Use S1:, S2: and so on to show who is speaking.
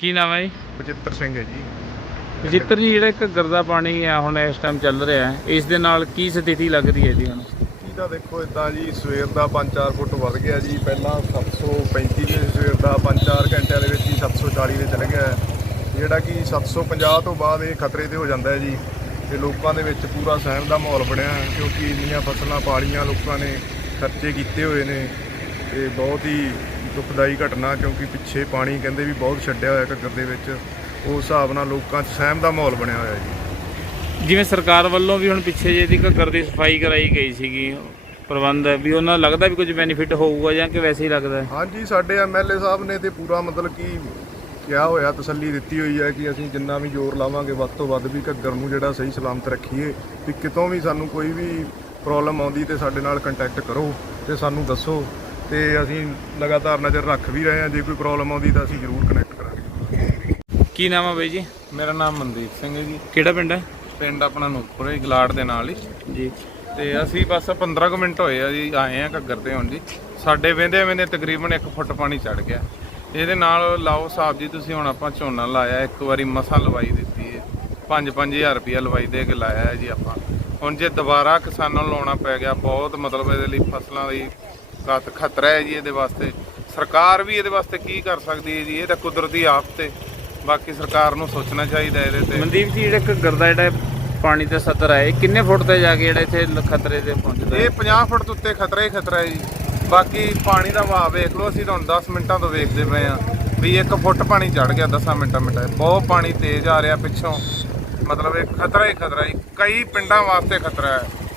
S1: ਕੀ ਨਾਮ ਹੈ ਜੀ?
S2: ਬਚਿੱਤਰ ਸਿੰਘ ਹੈ ਜੀ।
S1: ਵਿਜਿੱਤਰ ਜੀ ਜਿਹੜਾ ਇੱਕ ਗਰਦਾ ਪਾਣੀ ਆ ਹੁਣ ਇਸ ਟਾਈਮ ਚੱਲ ਰਿਹਾ ਹੈ ਇਸ ਦੇ ਨਾਲ ਕੀ ਸਥਿਤੀ ਲੱਗ ਰਹੀ ਹੈ ਜੀ ਹੁਣ?
S2: ਕੀ ਤਾਂ ਦੇਖੋ ਇਦਾਂ ਜੀ ਸਵੇਰ ਦਾ 5-4 ਫੁੱਟ ਵੱਧ ਗਿਆ ਜੀ ਪਹਿਲਾਂ 735 ਦੇ ਸਵੇਰ ਦਾ 5-4 ਘੰਟਿਆਂ ਦੇ ਵਿੱਚ ਹੀ 740 ਦੇ ਚਲ ਗਿਆ ਹੈ। ਜਿਹੜਾ ਕਿ 750 ਤੋਂ ਬਾਅਦ ਇਹ ਖਤਰੇ ਤੇ ਹੋ ਜਾਂਦਾ ਹੈ ਜੀ ਤੇ ਲੋਕਾਂ ਦੇ ਵਿੱਚ ਪੂਰਾ ਸਹਿਮ ਦਾ ਮਾਹੌਲ ਬਣਿਆ ਹੈ ਕਿਉਂਕਿ ਇੰਨੀਆਂ ਫਸਲਾਂ ਪਾਲੀਆਂ ਲੋਕਾਂ ਨੇ ਖਰਚੇ ਕੀਤੇ ਹੋਏ ਨੇ। ਤੇ ਬਹੁਤ ਹੀ ਦੁਖਦਾਈ ਘਟਨਾ ਕਿਉਂਕਿ ਪਿੱਛੇ ਪਾਣੀ ਕਹਿੰਦੇ ਵੀ ਬਹੁਤ ਛੱਡਿਆ ਹੋਇਆ ਘੱਗਰ ਦੇ ਵਿੱਚ। ਉਸ ਹਿਸਾਬ ਨਾਲ ਲੋਕਾਂ 'ਚ ਸਹਿਮ ਦਾ ਮਾਹੌਲ ਬਣਿਆ ਹੋਇਆ ਜੀ।
S1: ਜਿਵੇਂ ਸਰਕਾਰ ਵੱਲੋਂ ਵੀ ਹੁਣ ਪਿੱਛੇ ਜੇ ਦੀ ਘੱਗਰ ਦੀ ਸਫ਼ਾਈ ਕਰਾਈ ਗਈ ਸੀਗੀ ਪ੍ਰਬੰਧ ਹੈ ਵੀ ਉਹਨਾਂ ਨੂੰ ਲੱਗਦਾ ਵੀ ਕੁਝ ਬੈਨੀਫਿਟ ਹੋਊਗਾ ਜਾਂ ਕਿ ਵੈਸੇ ਹੀ ਲੱਗਦਾ?
S2: ਹਾਂਜੀ ਸਾਡੇ ਐਮਐਲਏ ਸਾਹਿਬ ਨੇ ਤੇ ਪੂਰਾ ਮਤਲਬ ਕਿ ਕਿਹਾ ਹੋਇਆ ਤਸੱਲੀ ਦਿੱਤੀ ਹੋਈ ਹੈ ਕਿ ਅਸੀਂ ਜਿੰਨਾ ਵੀ ਜ਼ੋਰ ਲਾਵਾਂਗੇ ਵੱਧ ਤੋਂ ਵੱਧ ਵੀ ਘੱਗਰ ਨੂੰ ਜਿਹੜਾ ਸਹੀ ਸਲਾਮਤ ਰੱਖੀਏ ਵੀ ਕਿਤੋਂ ਵੀ ਸਾਨੂੰ ਕੋਈ ਵੀ ਪ੍ਰੋਬਲਮ ਆਉਂਦੀ ਤੇ ਸਾਡੇ ਨਾਲ ਕੰਟੈਕਟ ਕਰੋ ਤੇ ਸਾਨੂੰ ਦੱਸੋ। ਤੇ ਅਸੀਂ ਲਗਾਤਾਰ ਨਜ਼ਰ ਰੱਖ ਵੀ ਰਹੇ ਹਾਂ। ਜੇ ਕੋਈ ਪ੍ਰੋਬਲਮ ਆਉਂਦੀ ਤਾਂ ਅਸੀਂ ਜ਼ਰੂਰ ਕਨੈਕਟ ਕਰਾਂਗੇ।
S1: ਕੀ ਨਾਮ ਹੈ ਬਾਈ ਜੀ?
S3: ਮੇਰਾ ਨਾਮ ਮਨਦੀਪ ਸਿੰਘ ਹੈ ਜੀ।
S1: ਕਿਹੜਾ ਪਿੰਡ ਹੈ?
S3: ਪਿੰਡ ਆਪਣਾ ਨੂਰਪੁਰ ਹੈ ਗਲਾੜ ਦੇ ਨਾਲ ਹੀ।
S1: ਜੀ।
S3: ਤੇ ਅਸੀਂ ਬਸ 15 ਕੁ ਮਿੰਟ ਹੋਏ ਆ ਜੀ ਆਏ ਆ ਘੱਗਰ ਤੇ ਹੁਣ ਜੀ। ਸਾਡੇ ਵੇਂਦੇ ਵੇਂਦੇ ਤਕਰੀਬਨ 1 ਫੁੱਟ ਪਾਣੀ ਚੜ ਗਿਆ। ਇਹਦੇ ਨਾਲ ਲਾਓ ਹਿਸਾਬ ਜੀ ਤੁਸੀਂ ਹੁਣ ਆਪਾਂ ਝੋਨਾ ਲਾਇਆ ਇੱਕ ਵਾਰੀ ਮਸਾਂ ਲਵਾਈ ਦਿੱਤੀ ਹੈ। 5-5000 ਰੁਪਇਆ ਲਵਾਈ ਦੇ ਕੇ ਲਾਇਆ ਹੈ ਜੀ ਆਪਾਂ। ਹੁਣ ਜੇ ਦੁਬਾਰਾ ਕਿਸਾਨਾਂ ਨੂੰ ਲਾਉਣਾ ਪੈ ਗਿਆ ਬਹੁਤ ਮਤਲਬ ਇਹਦੇ ਲਈ ਫਸਲਾਂ ਲਈ ਘੱਟ ਖਤਰਾ ਹੈ ਜੀ ਇਹਦੇ ਵਾਸਤੇ। ਸਰਕਾਰ ਵੀ ਇਹਦੇ ਵਾਸਤੇ ਕੀ ਕਰ ਸਕਦੀ ਹੈ ਜੀ? ਇਹ ਤਾਂ ਕੁਦਰਤੀ ਆਫਤ ਹੈ ਬਾਕੀ ਸਰਕਾਰ ਨੂੰ ਸੋਚਣਾ ਚਾਹੀਦਾ ਇਹਦੇ ਤੇ।
S1: ਮਨਦੀਪ ਜੀ ਜਿਹੜਾ ਘੱਗਰ ਦਾ ਜਿਹੜਾ ਪਾਣੀ ਤੇ ਸਤਰ ਹੈ ਕਿੰਨੇ ਫੁੱਟ ਤੇ ਜਾ ਕੇ ਜਿਹੜਾ ਇੱਥੇ ਖਤਰੇ ਤੇ ਪਹੁੰਚਦਾ
S3: ਇਹ 50 ਫੁੱਟ ਤੋਂ ਉੱਤੇ ਖਤਰਾ ਹੀ ਖਤਰਾ ਹੈ ਜੀ। ਬਾਕੀ ਪਾਣੀ ਦਾ ਵਹਾਅ ਵੇਖ ਲਓ ਅਸੀਂ ਤੁਹਾਨੂੰ 10 ਮਿੰਟਾਂ ਤੋਂ ਵੇਖਦੇ ਪਏ ਆ ਵੀ 1 ਫੁੱਟ ਪਾਣੀ ਚੜ ਗਿਆ 10 ਮਿੰਟਾਂ ਮਿੰਟਾਂ। ਬਹੁਤ ਪਾਣੀ ਤੇਜ਼ ਆ ਰਿਹਾ ਪਿੱਛੋਂ। ਮਤਲਬ ਇਹ ਖਤਰਾ ਹੀ ਖਤਰਾ ਹੈ ਕਈ ਪਿੰਡਾਂ ਵਾਸਤੇ ਖਤਰਾ ਹੈ।